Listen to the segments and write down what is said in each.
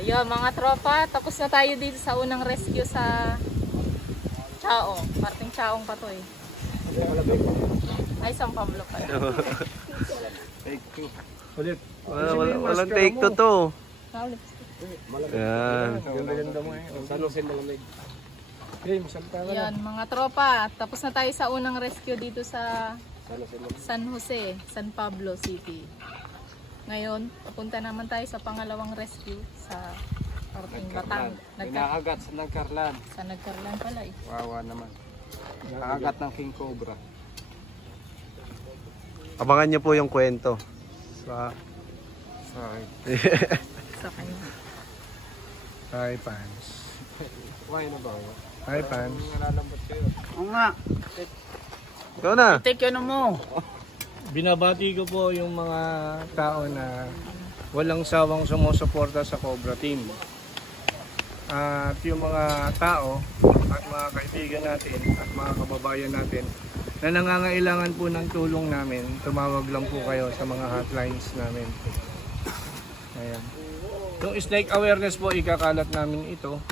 Ayun mga tropa, tapos na tayo dito sa unang rescue sa Chaong. Parting Chaong pa to eh. Ay, San Pablo pala. Take 2. Ulit. Walang take 2 to. Yan. Ganda mo eh. Saan sila malamig? Game, salta ka na. Yan mga tropa, tapos na tayo sa unang rescue dito sa San Jose, San Pablo City. Ngayon, papunta naman tayo sa pangalawang rescue sa Parting Batang. Nakagat sa Nagkarlan. Sa Nagkarlan pala eh. Wawa naman. Nakagat ng King Cobra. Abangan niyo po yung kwento. Sorry. Sa kanya. Hi, Pans. Why na ba? Hi, Pans. Nalalambot kayo. Oo nga. Ikaw na. Take yun mo. Binabati ko po yung mga tao na walang sawang sumusuporta sa Cobra Team. At yung mga tao at mga kaibigan natin at mga kababayan natin na nangangailangan po ng tulong namin, tumawag lang po kayo sa mga hotlines namin. Ayan. Yung snake awareness po, ikakalat namin ito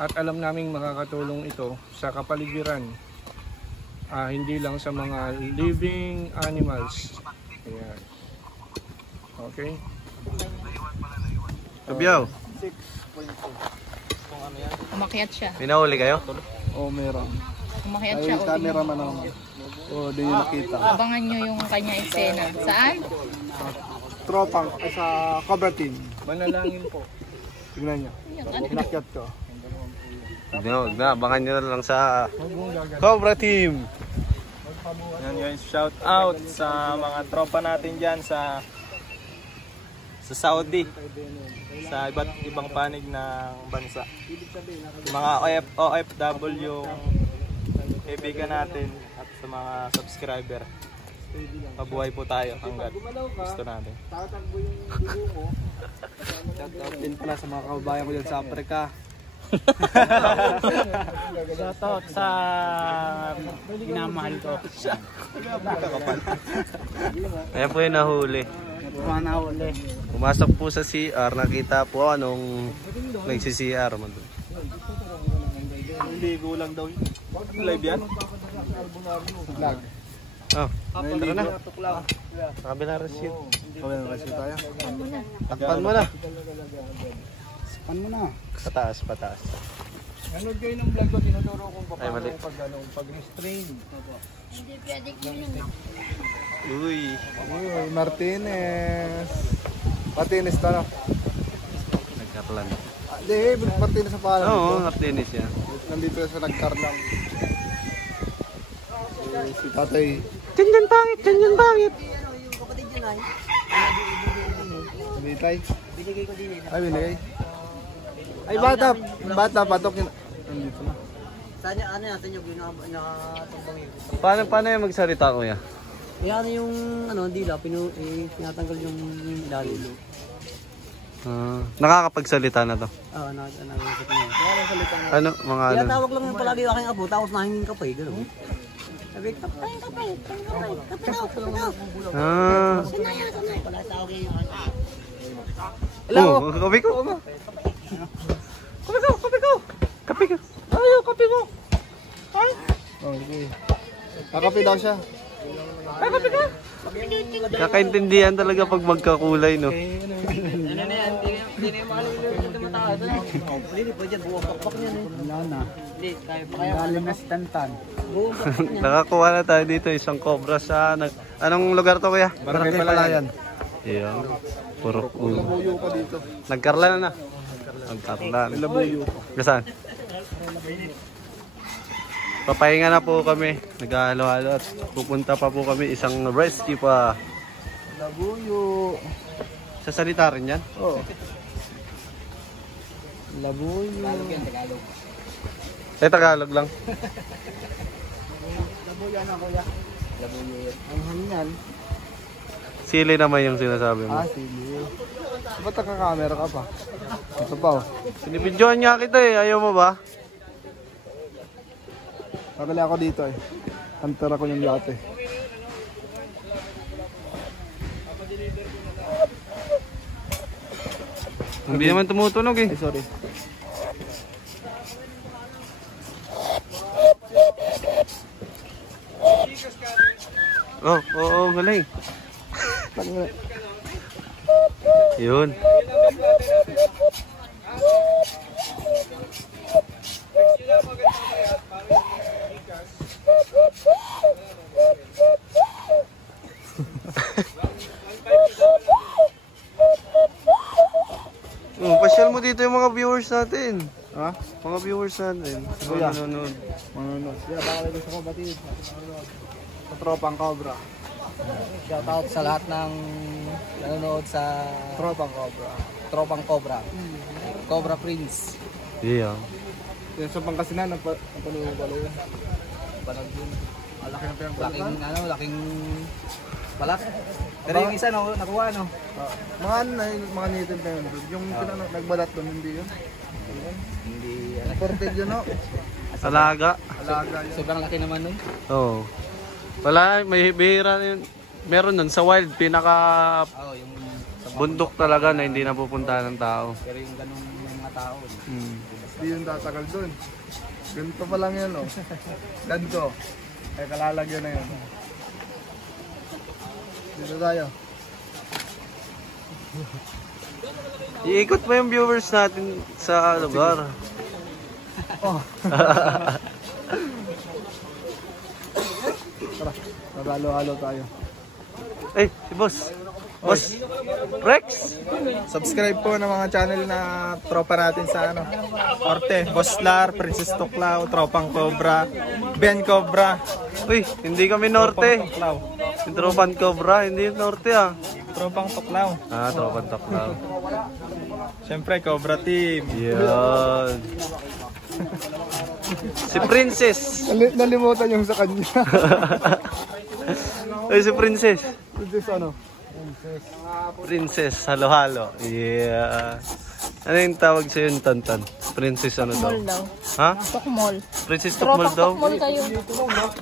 at alam naming makakatulong ito sa kapaligiran. Hindi lang sa mga living animals. Ayan. Okay? Tubiyaw. 6.2. Umakyat siya. Pinahuli kayo? Oh, meron. Umakyat siya. Ay, cameraman naman. Oh, di nyo nakita. Abangan nyo yung kanya eksena. Saan? Tropang, sa Cobra Team. Manalangin po. Tignan nyo. Nakyat ko. Huwag na, abangan nyo na lang sa Cobra Team. Yan guys, shout out sa mga tropa natin dyan sa Saudi, sa iba't ibang panig ng bansa. Mga OFW kaibigan natin at sa mga subscriber. Mabuhay po tayo hanggat gusto natin. Shout out din pala sa mga kababayan ko dyan sa Africa. Shoutout sa minamahal ko. Ayan po yung nahuli. Manahuli. Pumasok po sa CR, nakita po anong nagsi-CR. Hindi kulang daw yun. Live yan? Vlog. Oh, tara na. Sa Kabila rescue. Kabilang rescue tayo. Takpan mo na. Span mo na. Pataas, pataas. Nanood kayo ng vlog ko, tinuturo kung Ay, mali. paano pag-restrain. Uy. Uy, Martinez. Martinez tara. Nagkarlan. Hindi, Martinez sa pangalan. Oo, Martinez yan. Nandito sa Nagkarlan. Si tatay. Ganyan pangit, ganyan pangit. Hindi tay. Binigay ko din eh. Ay, binigay. Ay, bata, patok yun. Nandito na. Saan ano yan? Saan yung nakatumbang yun? Paano yung magsalita, kuya? Eh ano yung dila, pinatanggal yung ilalim. Nakakapagsalita na to. Oo, nag-salita niya. Ano, mga ano? Tinatawag lang yung palagi yung aking apo, tapos nahingin ka pa eh, gano'n. Sabi, kape daw. Sanay. Pala tawag yung aking apo. Hello! Kape ko! Kape ko! Ayaw, kape mo! Ay! Okay. Kakapi daw siya. Ay, kape ka! Kakaintindihan talaga pag magkakulay, no? Hindi na yung makalulunod na matao. Hindi pa dyan, buwang pakpak niyan eh. Wala na. Hindi, kaya pa kaya. Galing na si Tantan. Buwang pakpak niyan. Nakakuha na tayo dito, isang cobra sa... Anong lugar to, kuya? Barangay Palayan. Iya. Puro ulo. Labuyo pa dito. Nagkarlan na. Nagkarlan. Labuyo pa. Kasaan? Papahinga na po kami. Naghahalo-halo at pupunta pa po kami isang rescue pa. Labuyo. Sa salita rin yan? Oh. Labuyo. Tagalog lang. Labuyo na kuya. Labuyo yan. Ang hangyan. Sili naman yung sinasabi mo. Sige. Ba't naka-camera ka pa? Ito pa oh. Sinibidyohan nga kita eh. Ayaw mo ba? Tatali ako dito eh. Hunter ako yung yate. Hindi naman tumutunog eh. Ay, sorry. Oh, oo, galing. Yun. Pasyal mo dito yung mga viewers natin. Ha? Mga viewers natin. Kuya. Nanonood. Manunod. Yeah, baka kayo gusto ko batid. Sa Tropang Cobra. Shout out sa lahat ng nanonood sa Tropang Cobra. Tropang Cobra. Cobra Prince. Yeah. Yung sa Pangasinan, napanood ko lang. Panood yun. Malaki ng pinagpalitan. Laking balat. Pero yung isa nakuha, no? Mga native na yun. Yung nagbalat doon, hindi yun. Hindi, Ported yun, no? Alaga. Alaga yun. sobrang laki naman nun. Oo. Wala, may bihira yun. Meron nun sa wild, pinaka Yung bundok talaga na hindi napupuntahan ng tao. pero yung ganung mga tao. Hindi yun tatagal doon. Ganito pa lang yun, no? Ganito. Ay, kalalagyan na yun. Dito tayo. Iikot mo yung viewers natin sa lugar. Oh. Tara, magalo-halo tayo. Eh, si boss. Boss, Rex. Subscribe po ng mga channel na tropa natin sa Norte, Boslar, Princess Tuklaw, Tropang Cobra, Ben Cobra, Uy, hindi kami norte. Tuklaw. Si Tropan Cobra, hindi norte ah. Tropang Tuklaw. Ah, Tropan Taklaw. Siyempre, Cobra Team. Yan. Si Princess. Nalimutan yung sa kanya. Ay, si Princess. Princess ano? Princess, halo-halo. Yeah. Ano yung tawag sa'yo yung Tantan? Princess ano daw? Tokmol daw. Ha? Tokmol. Princess Tokmol Tropang daw? Tokmol kayo.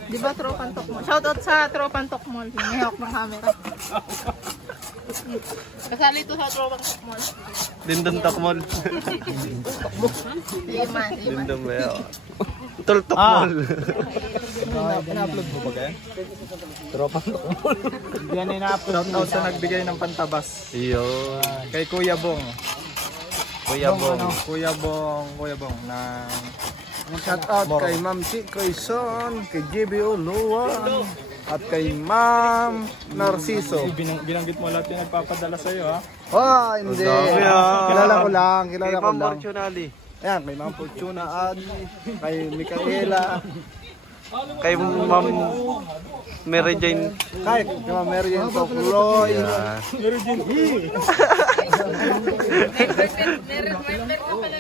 Di ba Tropang Tokmol? Shoutout sa Tropang Tokmol. May hawak ng camera. Kasali ito sa Tropang Tokmol. Dindon Tokmol. Iman. Dindon ba yun? Tol Tokmol. Ina-upload mo ba kaya? Tropang Tokmol. Yan ina-upload. Shoutout sa nagbigay ng pantabas. Iyo. Kay Kuya Bong. Kuya Bong. Kuya Bong na shout out kay Ma'am Chi Quezon, kay JB Uluan, at kay Ma'am Narciso. Binanggit mo lahat yung nagpapadala sa'yo, ha? Ah, hindi. Dami, ah. Kilala ko lang, Kay kilala ko Ma'am lang. Fortunali. Ayan, kay Ma'am Fortuna Adi, kay Micaela, Kay Ma'am Mary Jane. kay Ma'am Mary Jane Tokloy. Yan.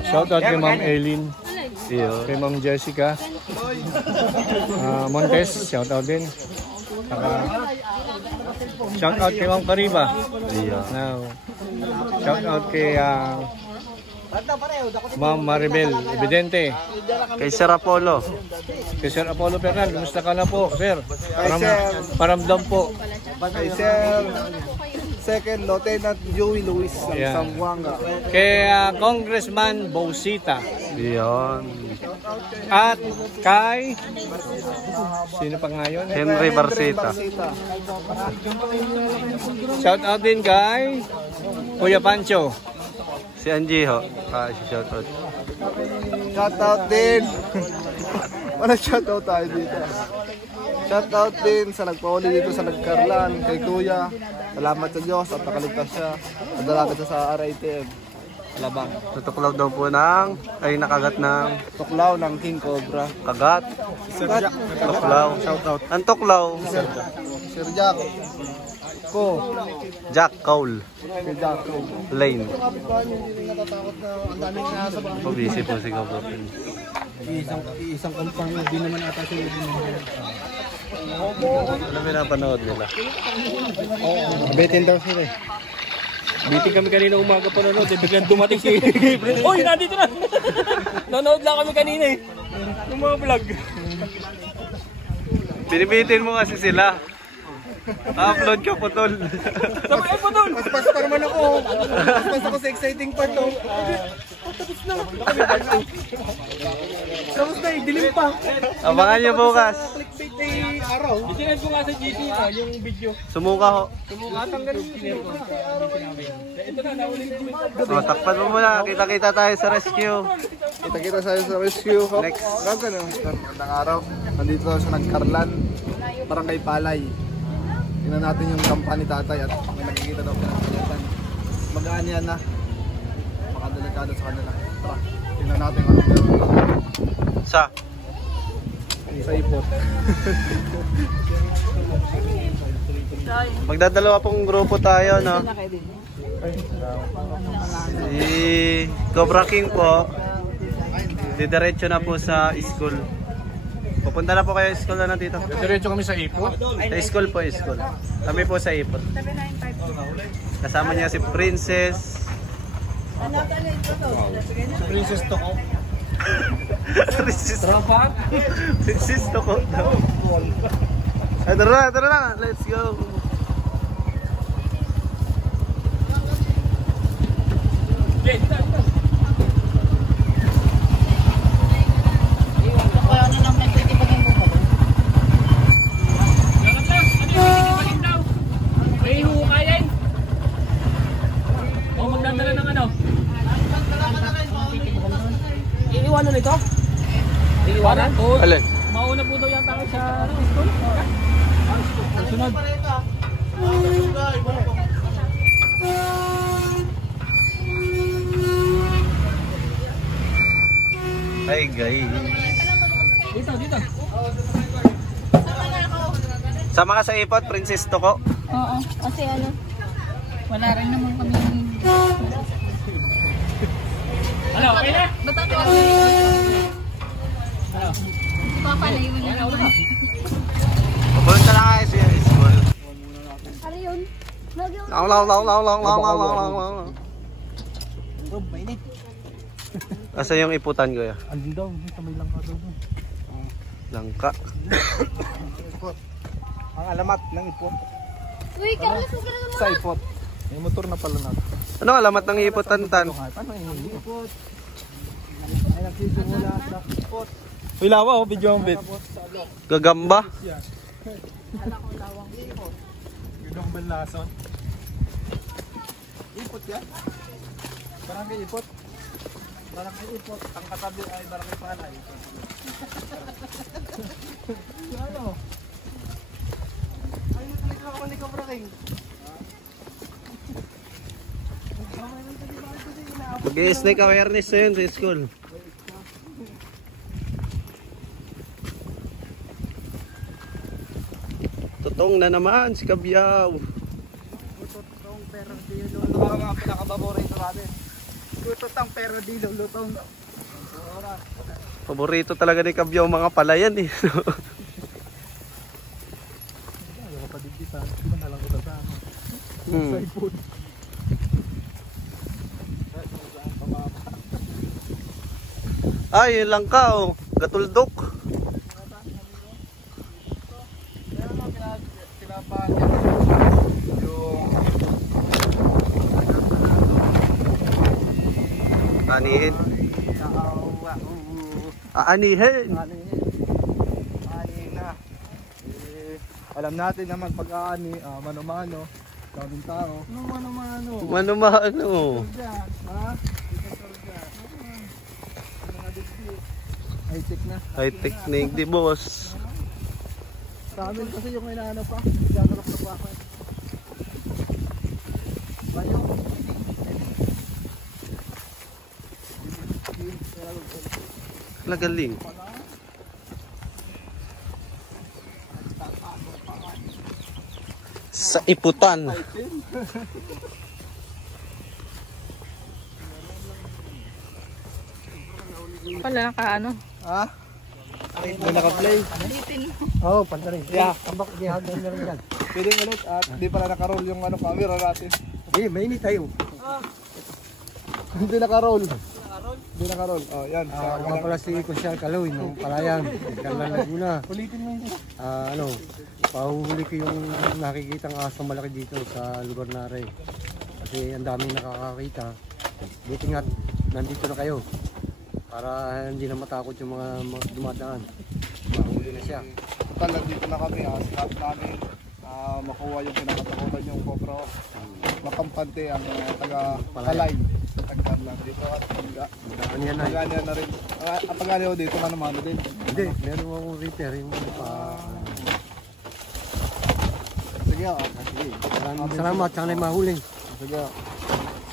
Shout out kay Ma'am Eileen, Iyo. kay Ma'am Jessica, Montes, shout out din. Saka, shout out kay Ma'am Kariba. Iyo. Now, shout out kay Ma'am Maribel Evidente. Kay Sir Apollo. Kay Sir Apollo Fernand, kumusta ka na po, sir? Sir. Paramdam po. Kay Sir Second Lieutenant Joey Luis ng Yeah. Zamboanga. Kay Congressman Bosita. Iyon. At kay... Sino pa nga yun? Henry Barceta. Shout out din kay Kuya Pancho. Si Angie ho. Si shoutout. Shoutout din. Wala shoutout tayo dito. Shoutout din sa nagpauli dito sa Nagkarlan, kay Kuya. Salamat sa Diyos at nakaligtas siya. Nadala kita sa RITM. Alabang. Tutuklaw daw po ng, ay nakagat ng Tuklaw ng King Cobra. kagat. Sir Jack. Tuklaw. Shoutout. Ang tuklaw. Sir Jack. Ko. Jack Cole Sir Jack. Lane. Hindi natatakot na ang daming nasa ba. Pabisi po si Cobra Prince. Isang kampang hindi naman ata sila din. Ano pinapanood nila? Betin daw sila eh. Meeting kami kanina umaga pa nanood. Biglang dumating si Gabriel. Uy, nandito na! Nanood lang kami kanina eh. Yung mga vlog. Binibitin mo kasi sila. Upload ka po, tol. Paspas naman ako. Paspas ako sa exciting part, no? Tapos na. Tapos na, dilim pa. Abangan niyo bukas. Clickbait ay araw. Isinad ko nga sa GT yung video. Sumuka ho. Tanggalin yung araw. Ito na, naulit O, takpan mo muna. Kita-kita tayo sa rescue. Kita-kita tayo sa rescue. Next. Magandang araw. Nandito tayo sa Nagkarlan. Barangay Palay. Tingnan natin yung kampa ni tatay at may nakikita daw pinagkalitan. Magaan yan na. Makadelikado sa kanila. Tara, tingnan natin kung ano meron. Sa? Sa ipot. Magdadalawa pong grupo tayo, no? Si Cobra King po. Didiretso na po sa school. Pupunta na po kayo sa school na dito. Diretso kami sa ipot. Sa school po, school. Kami po sa ipot. Kasama niya si Princess. Princess Toko. Princess Toko. Princess Toko. Tara na. Let's go. Iiwanan nito? Iiwanan? Alin? Mauna po daw yata sa school. Sunod. Ay, guys. Dito. Sama ka sa ipot, Princess Toko. Oo, kasi ano, wala rin naman kami. Ano, okay na? Ba't ito ako? Papalayo na naman. Pupunta na kayo sa school. Ano yun? Lang. Asa yung iputan ko ya? Andun daw, sa may langka daw. Langka. Ang alamat ng ipot. Uy, Carlos, huwag ka na naman. Sa ipot. May motor na pala natin. Ano alamat ng ipot, Tantan? Ano yung ipot? Ay nagsisimula sa ipot. Uy, lawa, video ang bit. Gagamba? Gudong Banlason. Ipot yan? Barangay ipot. Barangay ipot. Ang katabi ay barangay Palay. Ano? Ay, natuloy ako ni Cobra King. Mag-snake awareness na yun sa school. Tutong na naman si Kabyaw. Tutong pero di lulutong. Ito mga pinakababorito natin. Tutong pero di lulutong. Paborito talaga ni Kabyaw mga palayan eh. Ayaw pa digditan. Di ba nalang ko kasama? Sa ipot. Ay, yun lang ka oh. Gatuldok. Kaya nga pinapahan niya yung Anihin. Aanihin. Ani na. Alam natin na magpag-aani, mano-mano, daming tao. Mano-mano. Mano-mano. Diyan, ha? High-tech na. High technique di boss. Sa amin kasi yung inaano pa, gagalap na pa ako. Bayo. Lagaling. Sa iputan. Pala ka ano? Ha? May naka-play. Oo, pantarin. Yeah. Tambak, gihagdan na rin yan. Pwede ulit at di pala naka-roll yung camera natin. Eh, mainit tayo. Hindi naka-roll. Hindi pinaka-roll. Oh, yan. Ako pala si Kusyal Kaloy ng Palayan, Carlan Laguna. Ulitin mo yun. Pahuhuli ko yung nakikitang aso malaki dito sa lugar na rin. Kasi ang daming nakakakita. Buti nga nandito na kayo para hindi na matakot yung mga dumadaan. Mahuli na siya. Total, nandito na kami. Start namin makuha yung pinakatakutan yung Cobra. Makampante ang taga-Kalay. Taga-Carlan dito at Ano yan ay? pag-anihan na rin. Ang pag-anihan ko dito, ano din. Hindi, meron akong repair yung Sige, Maraming salamat, sana ay mahuli. sige.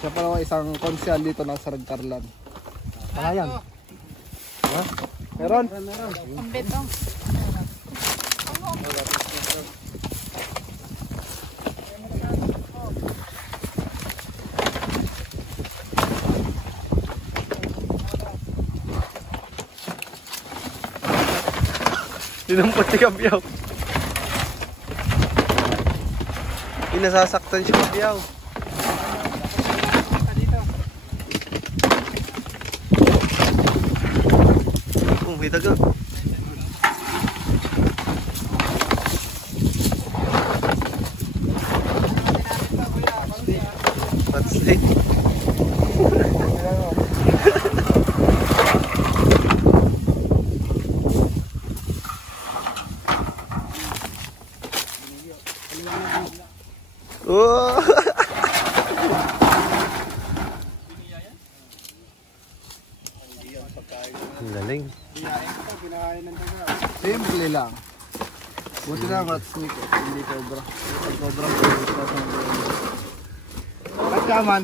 Siya pala isang konsyal dito ng Sarag Carlan. Palayan. Meron? Ang betong. Dinampot si Kabyaw. Pinasasaktan si Kabyaw. May daga. Patsi. Oh. Ang galing. Simple lang. Buti na rat snake, hindi cobra. Pag cobra, at kaman.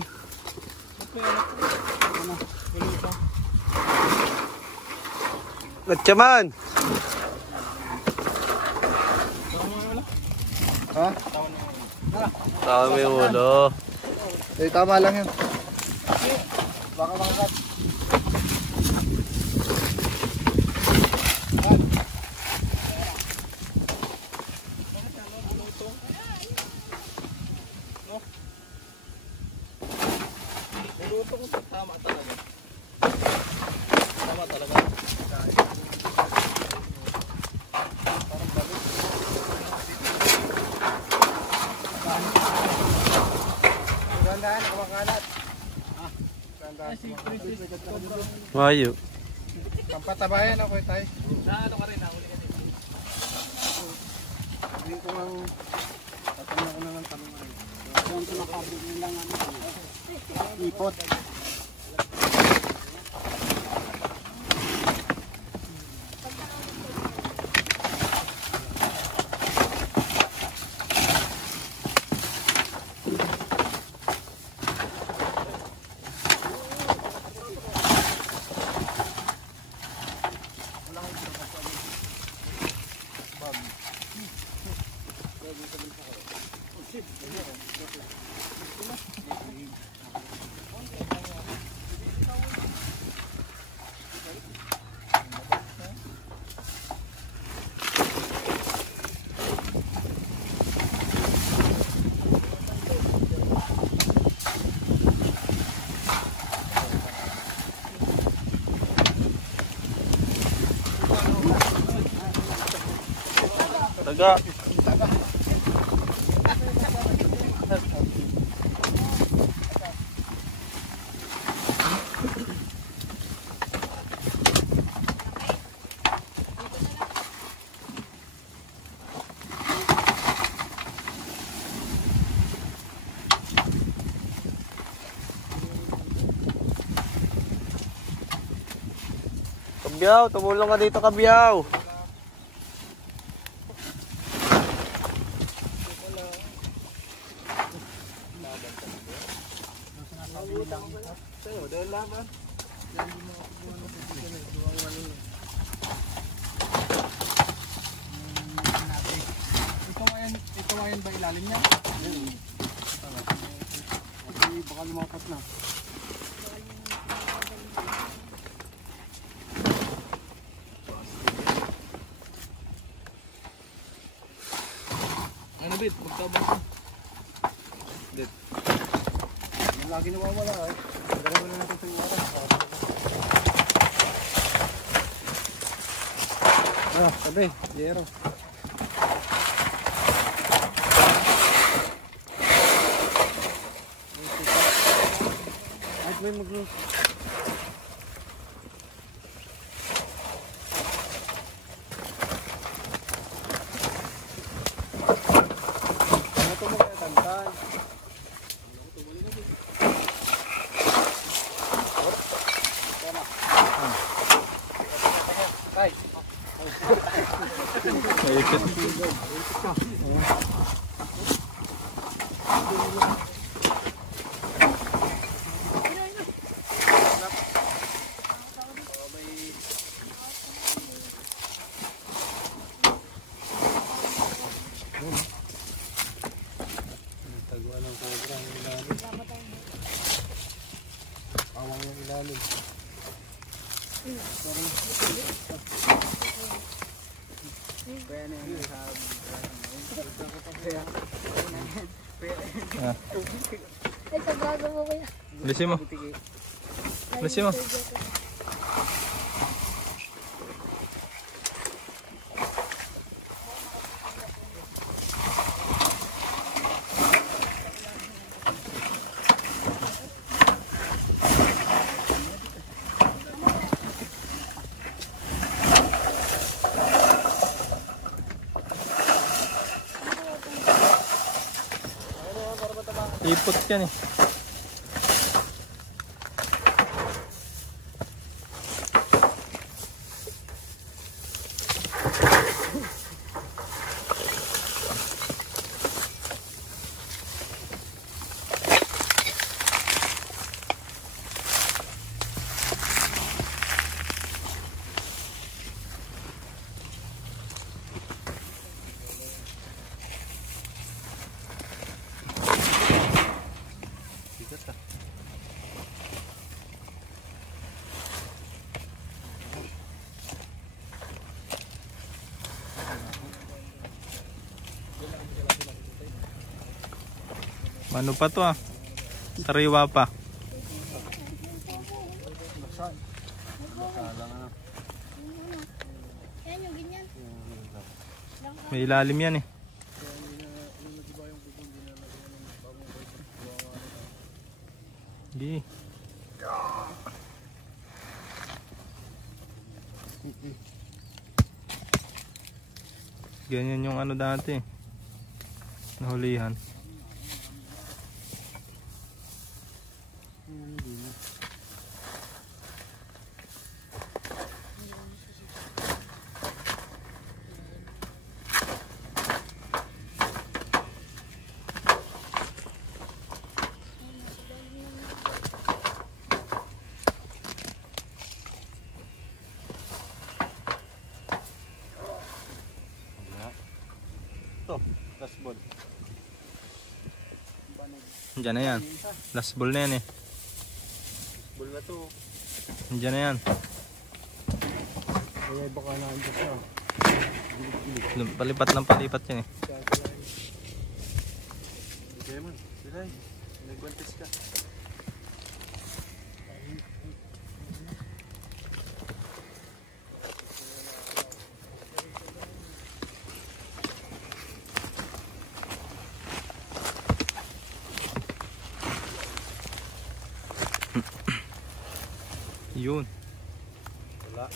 Gatchaman! Ha? Tama yung ulo. Tama lang yun. Baka makakat. Wayo. Pampatabayan ako tayo. Ano ka rin, nahuli ka din. Hindi ko lang tatanong ko na ng tanong rin. Kung ito nakabig nilang ipot. Taga. Kabyaw, tumulong ka dito, Kabyaw. Ito ngayon ba ilalim niya? Baka lumapat na. Ano bit? Magtabang ka. Bit. Yung lagi nawawala eh. Dalawa na natin sa oras. Ah, sabi, Jero. Ay, may maglo. Ano ito mo kaya tantan? Ay. Taguan ng cobra ang ilalim. Awang yung ilalim. Ay, sa bago mo kuya. Bilisin mo. Bilisin mo. Ipot yan eh. Ano pa to ah? Sariwa pa. Yan yung ganyan. May ilalim yan eh. Di. Ganyan yung ano dati. Nahulihan. Last ball. Diyan na yan. Last ball na yan eh. Ball na to. Diyan na yan. Kaya baka naandyan siya. Palipat ng palipat yan eh. Okay man. Sila eh. Nag-contest ka. Yun. Wala.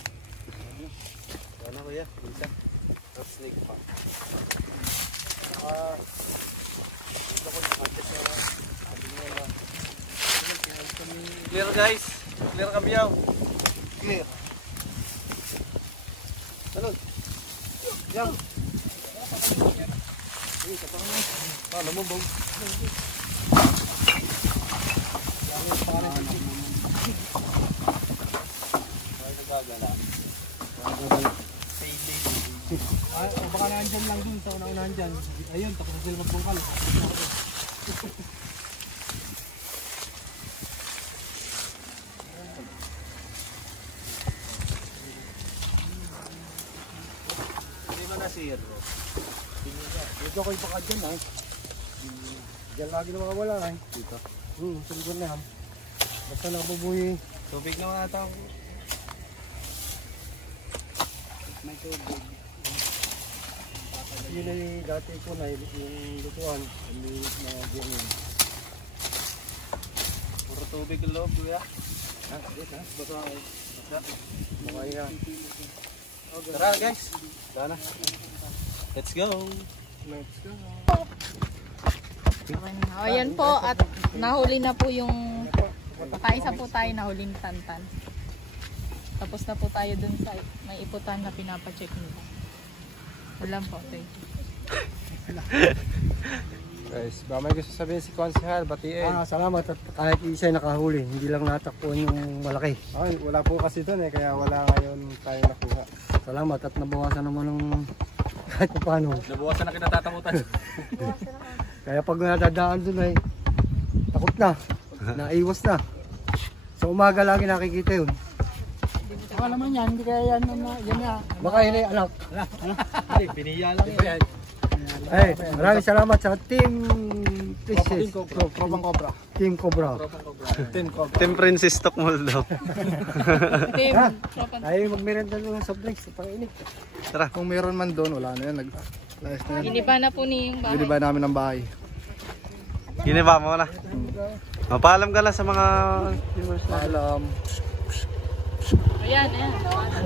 Wala kuya. Isa. Top snake pa. Clear guys. Clear kabiyaw. Clear. Salud. Yang. Ini kapang mo. Paano mo bang? Baka naandyan lang dun sa unang dyan. Ayun, tapos sila magbungkal. Hindi mo nasir bro. Dito ko baka dyan ay. Diyan lagi na makawala ay. Dito. Sa likod na yan. Basta nakabubuhi. Tubig na mga tao. Yun ay dati ko na yung lutuan. Hindi na ganyan. Puro tubig ang loob, kuya. Basta ay. Makaya. Tara guys. Dana. Let's go. O yan po at nahuli na po yung kaisa po tayo nahuli ni Tantan. Tapos na po tayo dun sa may iputan na pinapacheck nila. Wala po, thank you. Guys, ba may gusto sabihin si Konsehal, batiin. Salamat at kahit isa ay nakahuli. Hindi lang natakpuan yung malaki. Ay, wala po kasi doon kaya wala ngayon tayo nakuha. Salamat at nabawasan naman ng kahit paano. Nabukasan na kinatatakutan. Kaya pag nadadaan dun ay takot na. Naiwas na. Sa umaga lagi nakikita yun. Baka naman yan, hindi kaya yan yan. Baka yun ay anak. Hindi, piniya lang yan. Ay, maraming salamat sa Team Fishes. Tropang Cobra. Team Cobra. Team Princess Tokmoldo. Team, Ay, magmerenda lang sa drinks. Panginit. Tara. Kung meron man doon, wala na yan. Layas na yan. iniba na po ni yung bahay. Biniba namin ng bahay. Giniba mo na. Mapaalam ka lang sa mga viewers na. Paalam. Ayan, ayan.